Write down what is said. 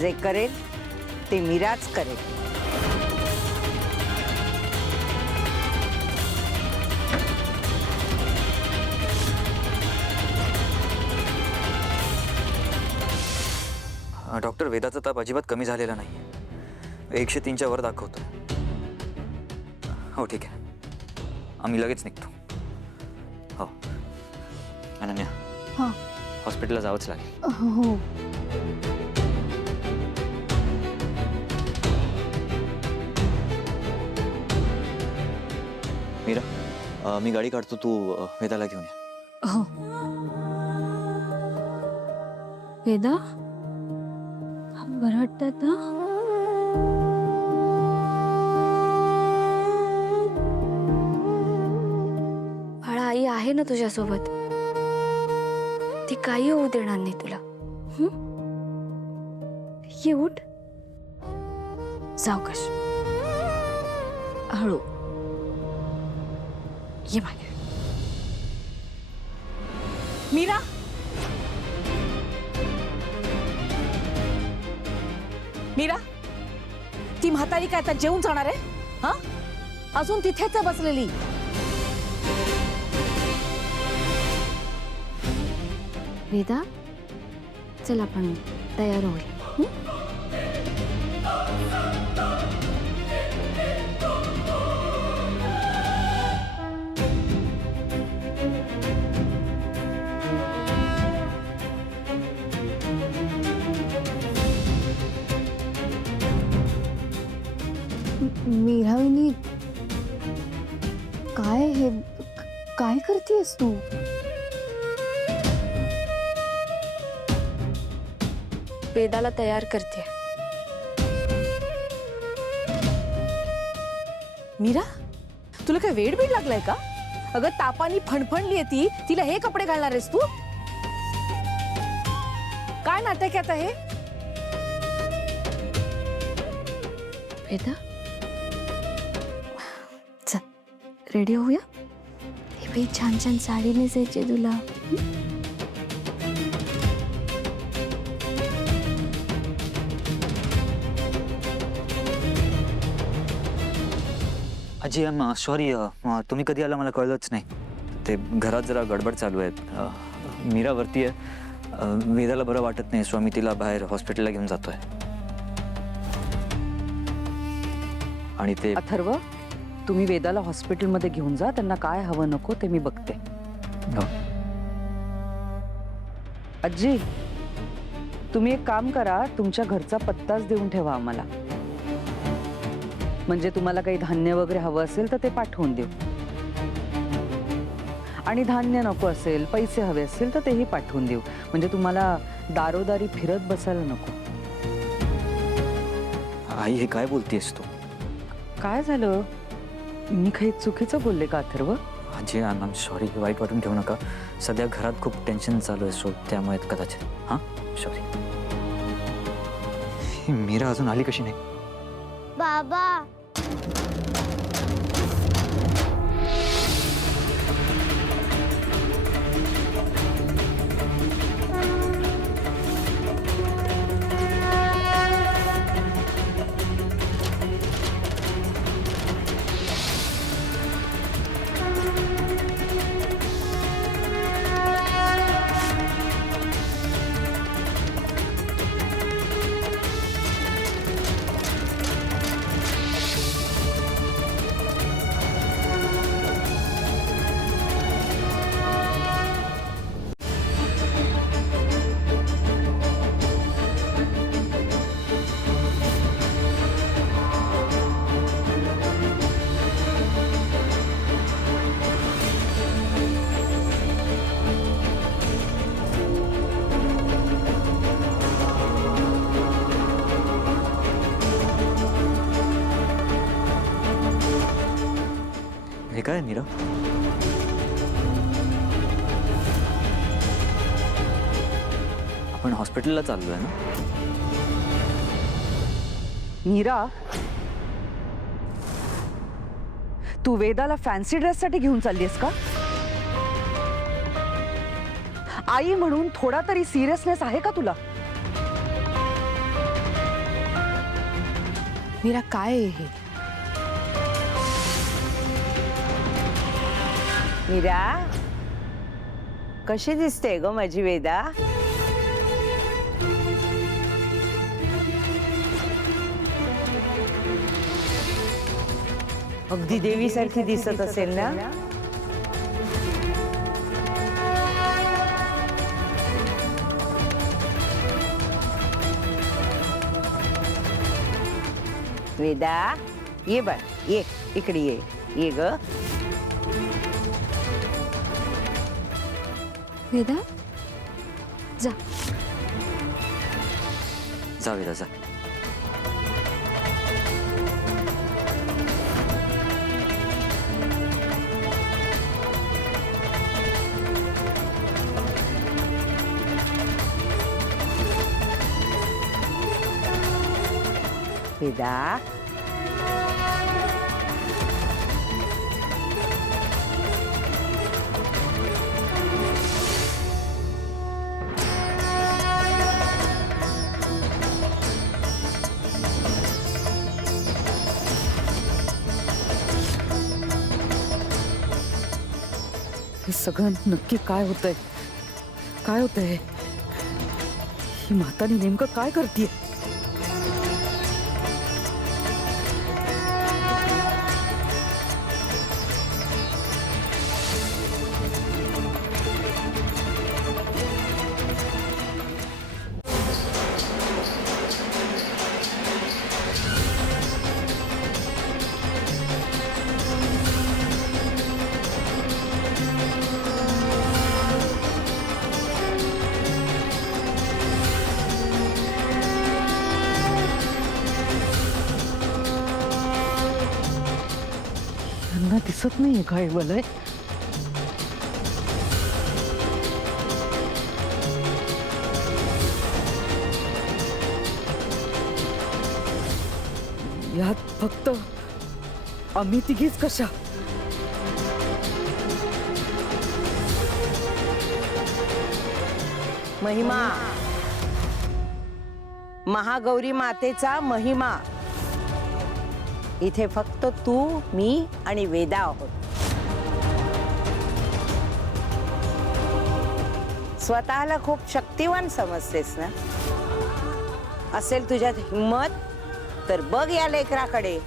जे करेल ते मीराच करेल. डॉक्टर, वेदाचा ताप अजिबात कमी झालेला नाही. 103च्या वर दाखवतो. हो ठीक आहे, आम्ही लगेच निघतो. हो अनन्या, हां हॉस्पिटलला जावंच लागेल. हो. मीरा, मी गाडी काढतो, तू वेदाला घेऊन ये. हो. वेदा, बरं वाटतं आता? बाळा, आई आहे ना तुझ्यासोबत. ती काही होऊ देणार नाही तुला. ये उठ. सावकाश, हळू ये मागे. मीरा, मीरा, ती म्हातारी काय आता जेवून जाणार आहे? हा, अजून तिथेच आहे बसलेली. वेदा, चल आपण तयार होऊया. मीराविनी, काय हे काय करतेस तू? वेदाला तयार करते. मीरा, तुला काय वेड बीड लागलाय का? अगं तापानी फणफणली आहे ती, तिला हे कपडे घालणार आहेस तू? काय नाटक आहे आता हे? वेदा, चल रेडी होऊया. हे बाई, छान छान साडी नेसायची तुला. आजी, सॉरी, तुम्ही कधी आला मला कळलंच नाही. ते घरात जरा गडबड चालू आहे. मीरा वरती आहे, वेदाला बरं वाटत नाही, सो आम्ही तिला बाहेर हॉस्पिटलला घेऊन जातोय. आणि ते अथर्व, तुम्ही वेदाला हॉस्पिटलमध्ये घेऊन जा. त्यांना काय हवं नको ते मी बघते. हो. आजी, तुम्ही एक काम करा, तुमच्या घरचा पत्ताच देऊन ठेवा आम्हाला. म्हणजे तुम्हाला काही धान्य वगैरे हवं असेल तर ते पाठवून देऊ. आणि धान्य नको असेल, पैसे हवे असतील तर तेही पाठवून देऊ. म्हणजे तुम्हाला दारोदारी फिरत बसायला नको. आई, हे काय बोलतेस तू? काय झालं? मी काही चुकीचं बोलले का अथर्व? आजी, आय एम सॉरी, वाईट वाटून घेऊ नका. सध्या घरात खूप टेन्शन चालू आहे, सो त्यामुळे कदाचित. हां, सॉरी. मीरा अजून आली कशी नाही? बाबा, हे काय मीरा? आपण हॉस्पिटलला चाललोय ना? मीरा, तू वेदाला फॅन्सी ड्रेससाठी घेऊन चाललीस का? आई म्हणून थोडा तरी सिरियसनेस आहे का तुला? मीरा काय आहे हे? मीरा कशी दिसते ग माझी वेदा? अगदी देवीसारखी दिसत असेल ना? वेदा ये बाळ ये इकडे ये ग. वेदा जा. जा वेदा जा. वेदा हे सगळं नक्की काय होतंय? काय होतंय? ही म्हातारी नेमकं काय करतीये? यांना दिसत नाहीये काय वलय? यात फक्त आम्ही तिघीच कशा? महिमा महागौरी मातेचा महिमा. इथे फक्त तू मी आणि वेदा आहोत. स्वतःला खूप शक्तिवान समजतेस ना? असेल तुझ्यात हिम्मत तर बघ या लेकराकडे.